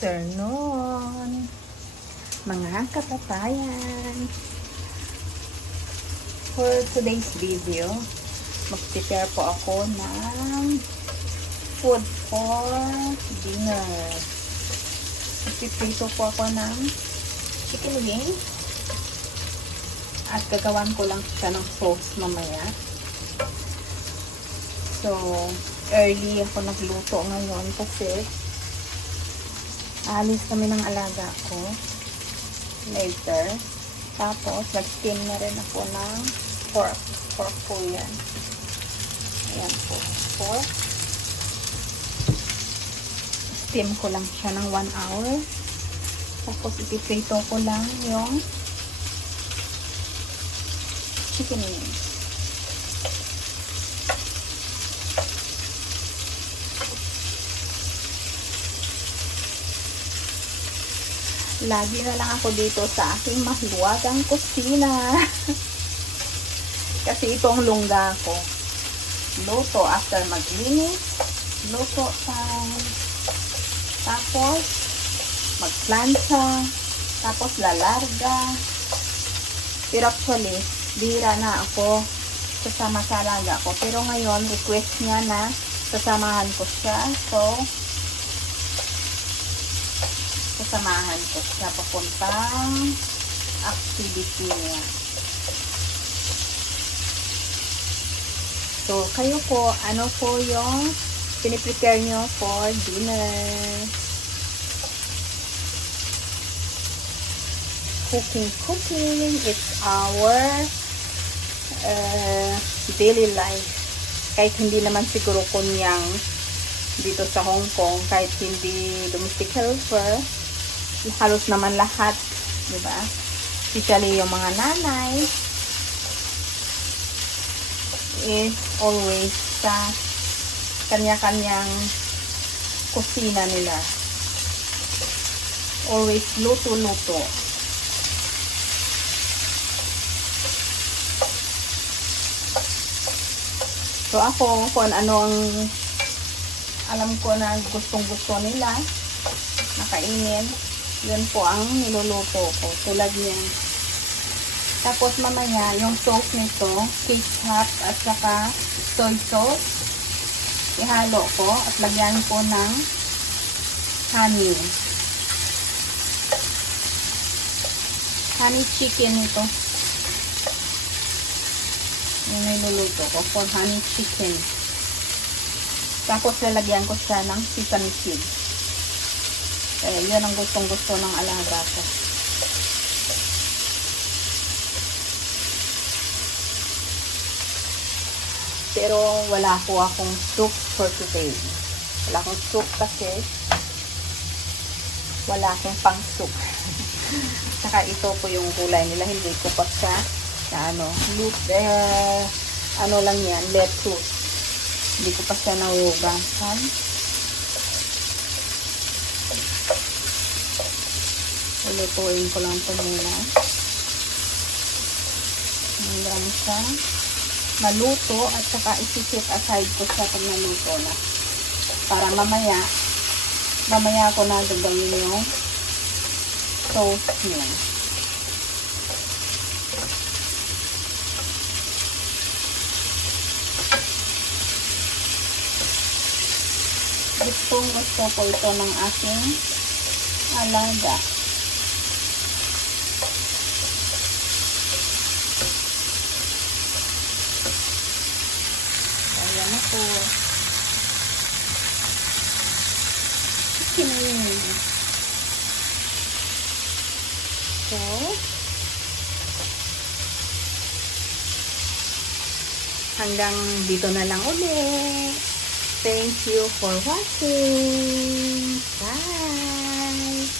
afternoon, mga kababayan. For today's video, mag-prepare po ako ng food for dinner. Magpiprito po ako ng chicken wing at gagawan ko lang siya ng sauce mamaya. So, early ako nagluto ngayon kasi alis kami ng alaga ko later. Tapos, nag-steam na rin ako ng pork. Pork po yan. Ayan po, pork. Steam ko lang siya ng 1 hour. Tapos, ipiprito ko lang yung chicken wings. Lagi na lang ako dito sa aking mahiwagang kusina. Kasi itong lungga ko. Luto after maglinis. Luto time. Tapos, magplancha. Tapos, lalarga. Pero actually, bihira na ako sasama sa alaga ko. Pero ngayon, request niya na sasamahan ko siya. So, sasamahan ko siya papuntang activity niya. So, kayo po, ano po yung piniprepare nyo for dinner? Cooking, it's our daily life. Kahit hindi naman siguro kunyang dito sa Hong Kong, kahit hindi domestic helper, halos naman lahat, di ba? Especially yung mga nanay is always sa kanya-kanyang kusina nila. Always luto-luto. So ako, kung ano ang alam ko na gustong-gusto nila nakainin, yun po ang niluluto ko. Tulad yan. Tapos mamaya, yung sauce nito, ketchup at saka soy sauce, ihalo ko at lagyan ko ng honey. Honey chicken ito. Yung niluluto ko for honey chicken. Tapos lalagyan ko siya ng sesame seed. Yan ang gustong-gusto ng alaga ko. Pero wala po akong soup for today. Wala akong soup kasi wala akong pang soup. Saka ito po yung gulay nila. Hindi ko pa siya ano lang yan, lettuce. Hindi ko pa siya nauugasan. Ulutuin ko lang ito muna. Hanggang sa maluto at saka isi-set aside ko siya pag naluto na. Para mamaya ko na gagawin yung sauce niya. Gusto ko ito ng aking alaga. Ayan na po. Chicken wing. So, hanggang dito na lang ulit. Thank you for watching. Bye!